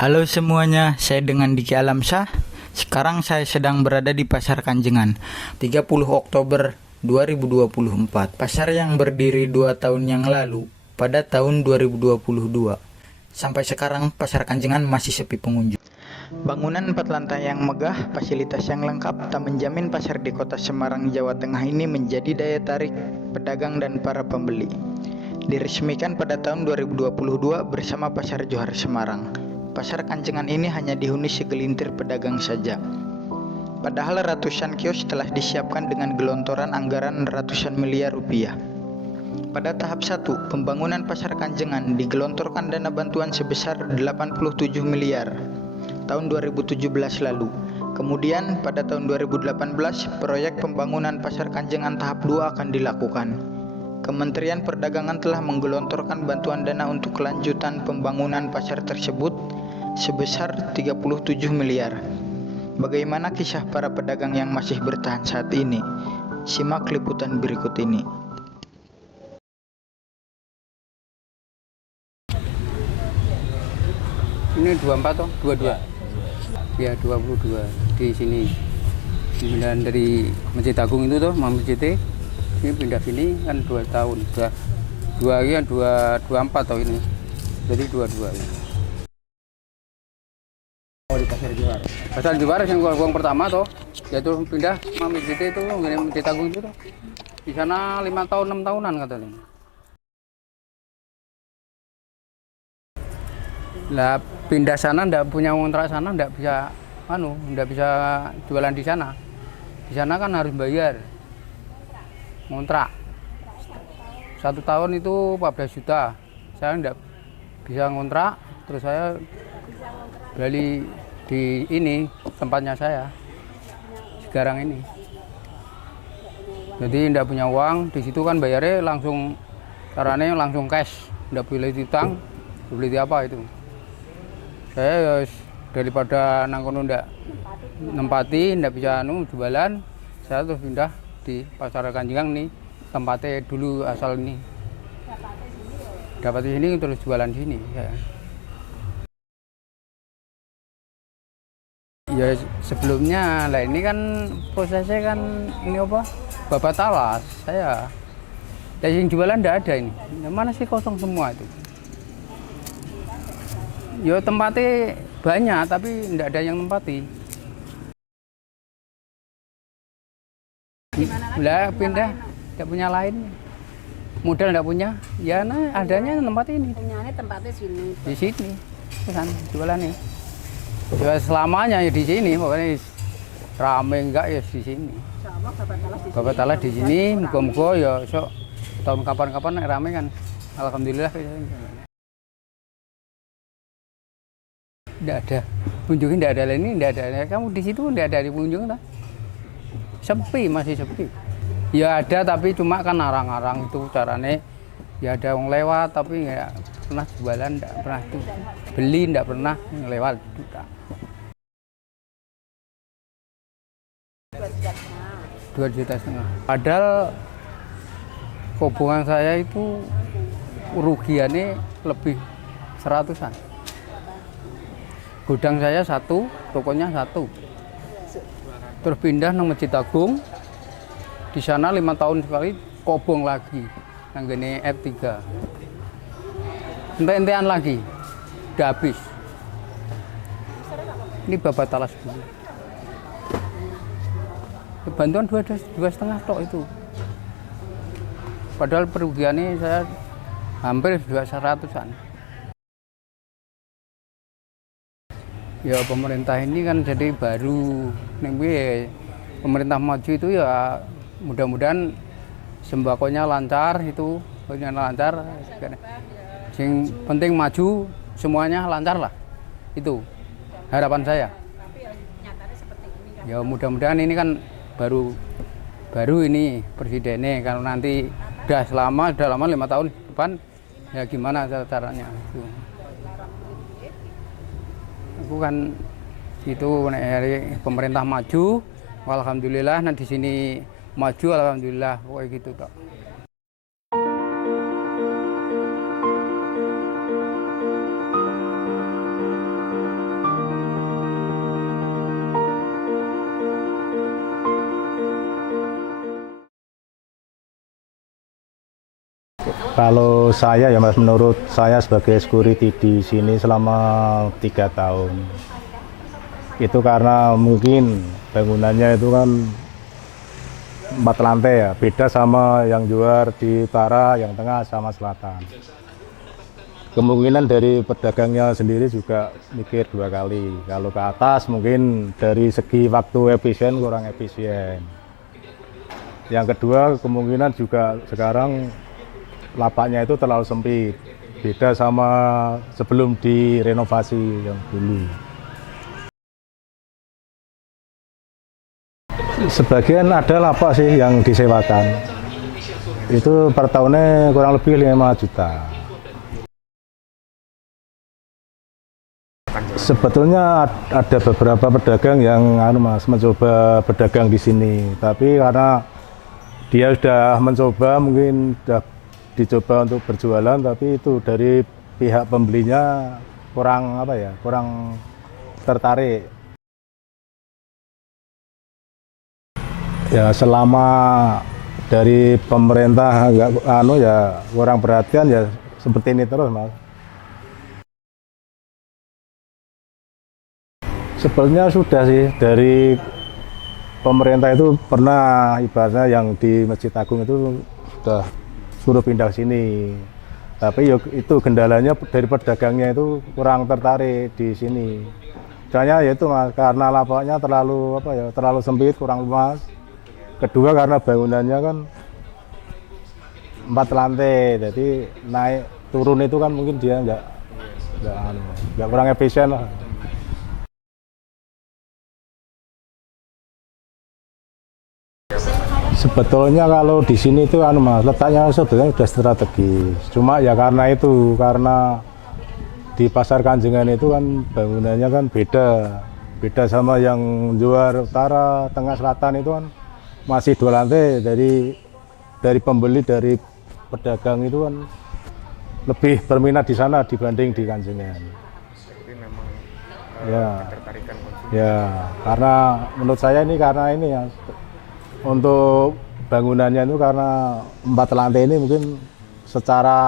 Halo semuanya, saya dengan Diki Alamsyah. Sekarang saya sedang berada di Pasar Kanjengan, 30 Oktober 2024. Pasar yang berdiri 2 tahun yang lalu, pada tahun 2022. Sampai sekarang Pasar Kanjengan masih sepi pengunjung. Bangunan 4 lantai yang megah, fasilitas yang lengkap, tak menjamin pasar di kota Semarang, Jawa Tengah ini menjadi daya tarik pedagang dan para pembeli. Diresmikan pada tahun 2022 bersama Pasar Johar Semarang. Pasar Kanjengan ini hanya dihuni segelintir pedagang saja. Padahal ratusan kios telah disiapkan dengan gelontoran anggaran ratusan miliar rupiah. Pada tahap 1, pembangunan Pasar Kanjengan digelontorkan dana bantuan sebesar 87 miliar tahun 2017 lalu. Kemudian pada tahun 2018, proyek pembangunan Pasar Kanjengan tahap 2 akan dilakukan. Kementerian Perdagangan telah menggelontorkan bantuan dana untuk kelanjutan pembangunan pasar tersebut sebesar 37 miliar. Bagaimana kisah para pedagang yang masih bertahan saat ini? Simak liputan berikut ini. Ini 24 toh? 22. Ya, 22 di sini. Pindahan dari Masjid Agung itu toh, Masjid ini pindah sini kan 2 tahun. Sudah 2 ya 24 toh ini. Jadi 22 ya. Oh, di Pasar Johar. Pasar Johar yang gua pertama toh, yaitu pindah Masjid itu Masjid Agung itu toh. Di sana 5 tahun 6 tahunan katanya. Lah pindah sana ndak punya kontrak sana, ndak bisa ndak bisa jualan di sana. Di sana kan harus bayar kontrak. 1 tahun itu 14 juta. Saya ndak bisa ngontrak, terus saya beli di ini tempatnya saya sekarang ini. Jadi ndak punya uang, di situ kan bayarnya langsung, caranya langsung cash, ndak boleh ditang, beli apa itu. Saya daripada nangkono ndak nempati, ndak bisa jualan, saya terus pindah di Pasar Kanjengan nih, tempatnya dulu asal ini. Dapat di sini terus jualan di sini ya. Ya sebelumnya lah ini kan prosesnya kan ini apa? Babat talas saya. Yang jualan ndak ada ini. Mana sih kosong semua itu. Ya tempatnya banyak tapi ndak ada yang nempati. Lah pindah, ndak punya lain. Modal ndak punya, ya adanya tempat ini. Punyanya tempatnya sini. Di sini, kan jualannya. Ya selamanya ya di sini, pokoknya rame enggak ya di sini. Bapak talas di sini, muka-muka ya sok tahun kapan-kapan rame kan. Alhamdulillah. Nggak ada, kunjungi nggak ada ini, nggak ada. Kamu di situ nggak ada di pengunjung lah. Sepi, masih sepi. Ya ada tapi cuma kan arang-arang itu caranya. Ya ada yang lewat tapi nggak pernah jualan, nggak pernah itu beli, nggak pernah lewat. 2,5 juta. Padahal hubungan saya itu rugiannya lebih 100-an. Gudang saya 1, tokonya 1. Terus pindah ke Masjid Agung. Di sana 5 tahun sekali kobong lagi. Yang gini F3. Ente-entean lagi. Udah habis. Ini babat talas dulu. Bantuan 2,5 tok itu. Padahal perugiannya saya hampir 200-an. Ya pemerintah ini kan jadi baru. Pemerintah maju itu ya mudah-mudahan sembakonya lancar itu, lancar. Yang penting maju semuanya lancar lah. Itu harapan saya. Ya mudah-mudahan ini kan baru ini presidennya, kalau nanti udah lama 5 tahun depan ya gimana caranya itu. Aku kan itu dari pemerintah maju, alhamdulillah. Nah di sini maju, alhamdulillah, kayak gitu toh. Kalau saya ya Mas, menurut saya sebagai security di sini selama 3 tahun, itu karena mungkin bangunannya itu kan 4 lantai ya, beda sama yang luar di utara, yang tengah sama selatan. Kemungkinan dari pedagangnya sendiri juga mikir 2 kali. Kalau ke atas mungkin dari segi waktu efisien kurang efisien. Yang kedua kemungkinan juga sekarang lapaknya itu terlalu sempit. Beda sama sebelum direnovasi yang dulu. Sebagian ada lapak sih yang disewakan. Itu per tahunnya kurang lebih 5 juta. Sebetulnya ada beberapa pedagang yang Mas mencoba berdagang di sini, tapi karena dia sudah mencoba, mungkin sudah dicoba untuk berjualan, tapi itu dari pihak pembelinya kurang tertarik. Ya selama dari pemerintah kurang perhatian ya seperti ini terus Mas. Sebenarnya sudah sih, dari pemerintah itu pernah ibaratnya yang di Masjid Agung itu sudah suruh pindah ke sini. Tapi itu kendalanya dari pedagangnya itu kurang tertarik di sini. Soalnya ya itu Mas, karena lapaknya terlalu sempit, kurang luas. Kedua karena bangunannya kan 4 lantai, jadi naik turun itu kan mungkin dia nggak kurang efisien lah. Sebetulnya kalau di sini itu Mas, letaknya sebetulnya sudah strategis. Cuma ya karena di Pasar Kanjengan itu kan bangunannya kan beda sama yang luar utara, tengah, selatan itu kan masih 2 lantai. Jadi dari pembeli, dari pedagang itu kan lebih berminat di sana dibanding di Kanjengan. Jadi memang Ya, ketertarikan konsumen. ya karena menurut saya ini karena ini ya. Untuk bangunannya itu karena 4 lantai ini mungkin secara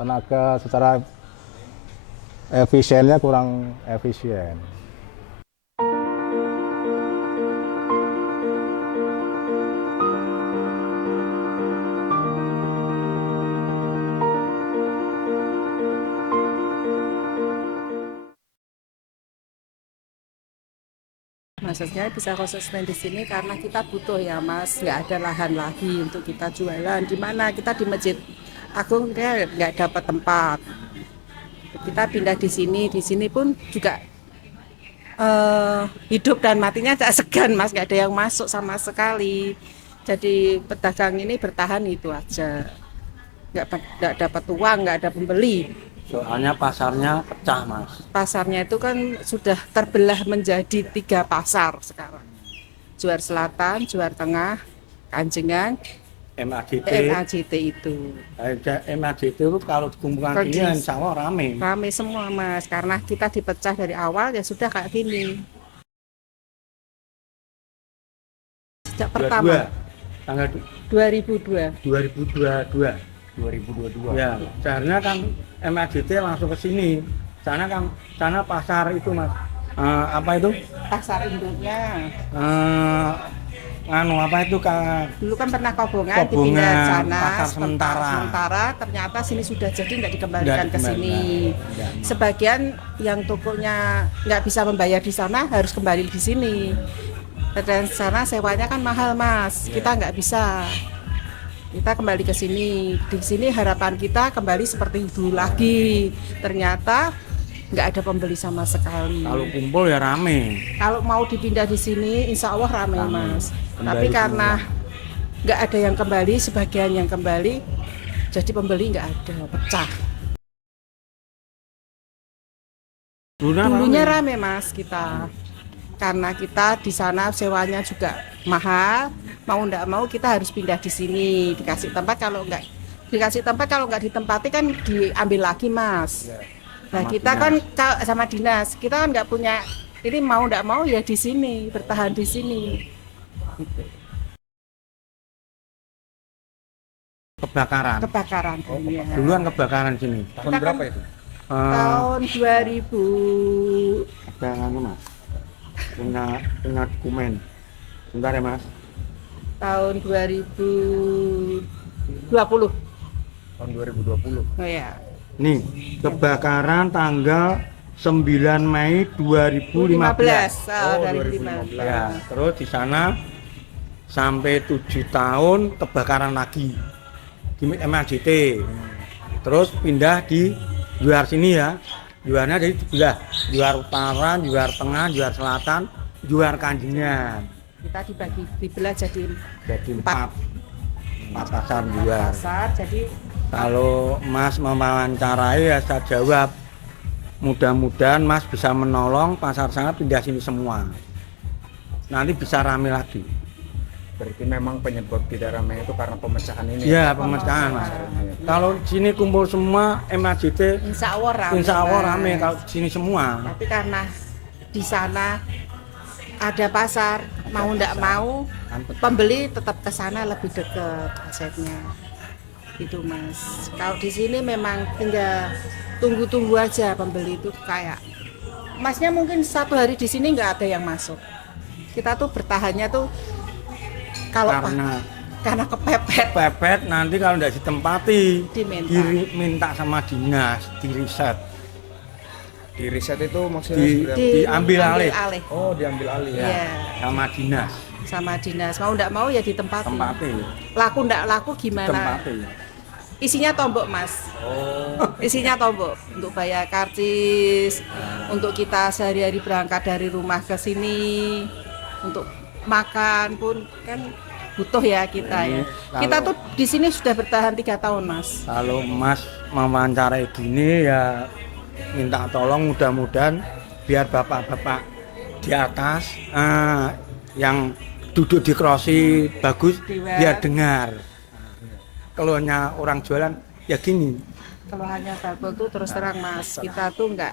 tenaga, secara efisiennya kurang efisien. Maksudnya bisa konsisten di sini karena kita butuh ya Mas, nggak ada lahan lagi untuk kita jualan. Di mana kita di Masjid Agung dia nggak dapat tempat. Kita pindah di sini pun juga hidup dan matinya tak segan Mas, nggak ada yang masuk sama sekali. Jadi pedagang ini bertahan itu aja, nggak dapat uang, nggak ada pembeli. Soalnya pasarnya pecah, Mas. Pasarnya itu kan sudah terbelah menjadi 3 pasar sekarang. Juar Selatan, Juar Tengah, Kanjengan, MAJT itu. MAJT itu kalau dikumpulkan gini insya Allah rame. Rame semua Mas, karena kita dipecah dari awal ya sudah kayak gini. Sejak pertama, tanggal 2002. 2022. 2022. Ya, seharusnya kan MAJT langsung ke sini. Sana pasar itu Mas. Apa itu? Pasar induknya. Apa itu Kak? Dulu kan pernah Kobongan, Kobongan, dipindah sana, pasar sementara. ternyata sini sudah jadi nggak dikembalikan Nggak ke sini. dikembalikan. Sebagian yang tokonya nggak bisa membayar di sana harus kembali di sini. Dan sana sewanya kan mahal Mas, kita nggak bisa. Kita kembali ke sini. Di sini harapan kita kembali seperti dulu lagi. Ternyata nggak ada pembeli sama sekali. Kalau kumpul ya rame. Kalau mau dipindah di sini, insya Allah ramai Mas. Kembali Tapi karena semua. nggak ada yang kembali, sebagian yang kembali, jadi pembeli nggak ada, pecah. Dulunya rame Mas kita, karena kita di sana sewanya juga mahal. Mau nggak mau kita harus pindah di sini, dikasih tempat kalau nggak ditempati kan diambil lagi Mas. Nah kita kan sama dinas, kita kan nggak punya, ini mau nggak mau ya di sini, bertahan di sini. kebakaran. kebakaran. Iya. Duluan kebakaran sini. Tahun berapa itu? Tahun 2000 Jangan Mas. Punya dokumen. Sebentar ya Mas. tahun 2020. Tahun 2020. Oh ya. Nih, kebakaran tanggal 9 Mei 2015. 15. Oh, 2015. Ya, terus di sana sampai 7 tahun kebakaran lagi di MAJT. Terus pindah di luar sini ya. Luarnya jadi dibelah. Luar utara, luar tengah, luar selatan, luar Kanjengan. Kita dibagi dibelah jadi Jadi Empat. empat pasar luar. pasar. Jadi Kalau Mas mewawancarai ya saya jawab. Mudah-mudahan Mas bisa menolong pasar sana pindah sini semua. Nanti bisa rame lagi. Berarti memang penyebab tidak ramai itu karena pemecahan ini. Iya, pemecahan Mas. Kalau sini kumpul semua MAJT, insya Allah rame. insya Allah Mas. rame kalau sini semua. Tapi karena di sana ada pasar, mau ndak mau pembeli tetap ke sana lebih dekat asetnya. Itu Mas. Kalau di sini memang tinggal tunggu-tunggu aja pembeli itu kayak Masnya mungkin 1 hari di sini nggak ada yang masuk. Kita tuh bertahannya tuh kalau karena kepepet Pepet nanti kalau tidak ditempati diminta. minta sama dinas, di riset, Di riset itu maksudnya diambil alih Oh, diambil alih ya. Iya, sama dinas, sama dinas. Mau ndak mau ya ditempati. tempati, Laku ndak laku gimana? tempati. Isinya tombok Mas. Isinya tombok untuk bayar karcis, untuk kita sehari-hari berangkat dari rumah ke sini, untuk makan pun kan butuh ya kita ya. Kita tuh di sini sudah bertahan 3 tahun Mas. Kalau Mas mewawancarai gini ya minta tolong mudah-mudahan biar bapak-bapak di atas yang duduk di kursi bagus biar dengar. Kalau hanya orang jualan ya gini, Kalau hanya barbel tuh terus terang Mas, kita tuh enggak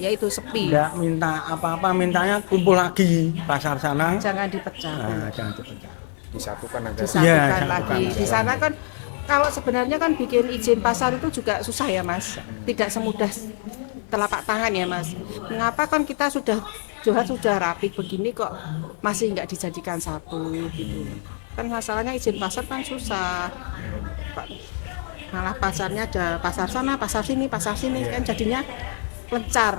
ya itu sepi. nggak minta apa-apa, mintanya kumpul lagi pasar sana. Jangan dipecah. Jangan cepet. Disatukan agar Disatukan Iya, lagi. Di sana kan kalau sebenarnya kan bikin izin pasar itu juga susah ya Mas. Tidak semudah telapak tangan ya Mas. Mengapa kan kita sudah rapi begini kok masih nggak dijadikan satu gitu. Kan masalahnya izin pasar kan susah. Malah pasarnya ada pasar sana, pasar sini kan jadinya lencar.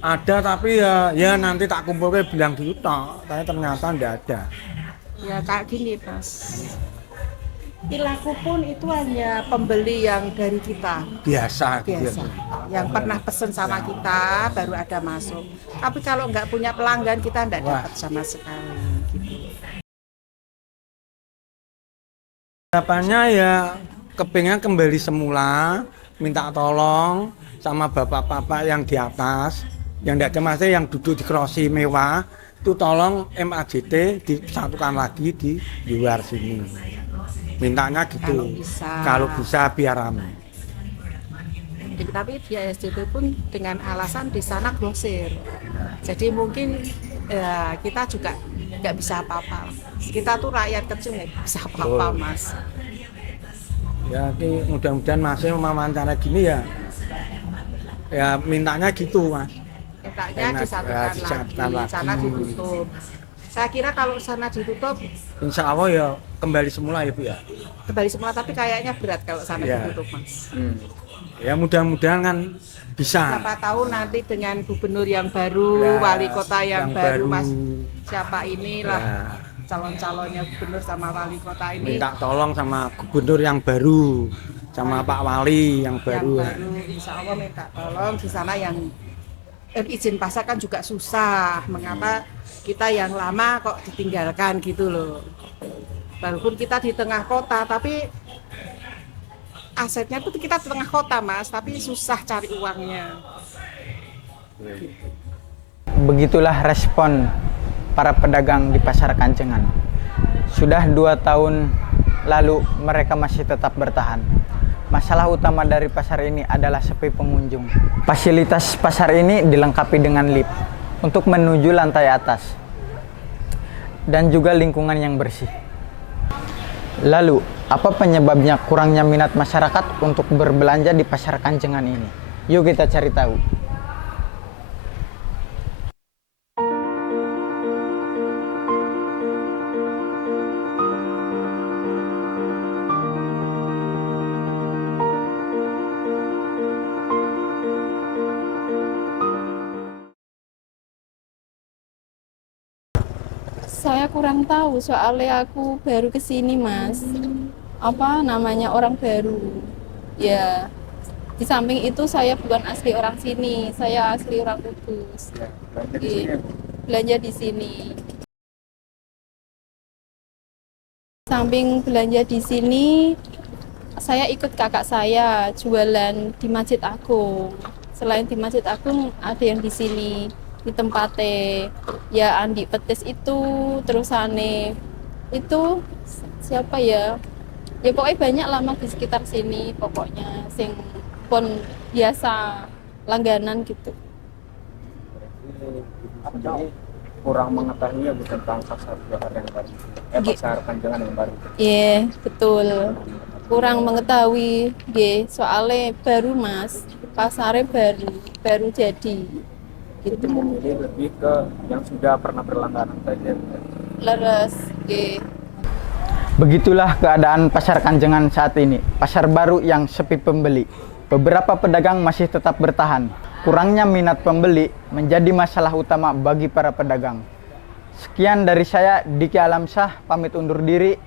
Ada tapi ya nanti tak kumpulnya bilang dulu toh, tapi ternyata enggak ada. Ya kayak gini Mas. Ilaku pun itu hanya pembeli yang dari kita Biasa. biasa, yang pernah pesen sama kita baru ada masuk. Tapi kalau nggak punya pelanggan kita nggak dapat sama sekali. Gitu. Harapannya ya kepingin kembali semula, minta tolong sama bapak-bapak yang di atas, yang tidak ada masalah, yang duduk di kursi mewah, itu tolong MAJT disatukan lagi di luar sini. Mintanya gitu, kalau bisa biar ramai. Tapi di ASDP pun dengan alasan di sana grosir. Jadi mungkin ya, kita juga nggak bisa apa-apa. Kita tuh rakyat kecil nggak bisa apa-apa Mas. Ya mudah-mudahan Masnya mewawancara gini ya mintanya gitu Mas. Mintanya disatukan lagi, sana ditutup. Saya kira kalau sana ditutup Insya Allah ya kembali semula ya Bu ya. kembali semula, tapi kayaknya berat kalau sana Ya. ditutup Mas. Ya mudah-mudahan kan bisa. Siapa tahu nanti dengan gubernur yang baru, wali kota yang baru Mas, siapa inilah calon-calonnya gubernur sama wali kota ini. Minta tolong sama gubernur yang baru, sama Pak Wali yang baru. Insya Allah minta tolong di sana yang izin pasar kan juga susah. Mengapa kita yang lama kok ditinggalkan gitu loh. Walaupun kita di tengah kota, tapi asetnya tuh kita di tengah kota Mas, tapi susah cari uangnya. Begitulah respon para pedagang di Pasar Kanjengan. Sudah 2 tahun lalu mereka masih tetap bertahan. Masalah utama dari pasar ini adalah sepi pengunjung. Fasilitas pasar ini dilengkapi dengan lift untuk menuju lantai atas dan juga lingkungan yang bersih. Lalu, apa penyebabnya kurangnya minat masyarakat untuk berbelanja di Pasar Kanjengan ini? Yuk kita cari tahu. Saya kurang tahu soalnya aku baru ke sini, Mas. Apa namanya orang baru. Ya, di samping itu saya bukan asli orang sini, saya asli orang Kudus. Belanja di sini Iya, ya? belanja di sini. Samping belanja di sini, saya ikut kakak saya jualan di Masjid Agung. Selain di Masjid Agung, ada yang di sini di tempatnya ya Andi Petis itu, terus Ane itu siapa ya? Ya pokoknya banyak lama di sekitar sini pokoknya sing pon biasa langganan gitu. Jadi kurang mengetahui ya Bu tentang pasar Johar yang baru, pasar Kanjengan yang baru. Iya, betul. Kurang mengetahui, nggih, soalnya baru Mas, pasarnya baru jadi. Gitu. Jadi lebih ke yang sudah pernah berlangganan saja. Leres, nggih. Begitulah keadaan Pasar Kanjengan saat ini. Pasar baru yang sepi pembeli. Beberapa pedagang masih tetap bertahan. Kurangnya minat pembeli menjadi masalah utama bagi para pedagang. Sekian dari saya, Diki Alamsyah, pamit undur diri.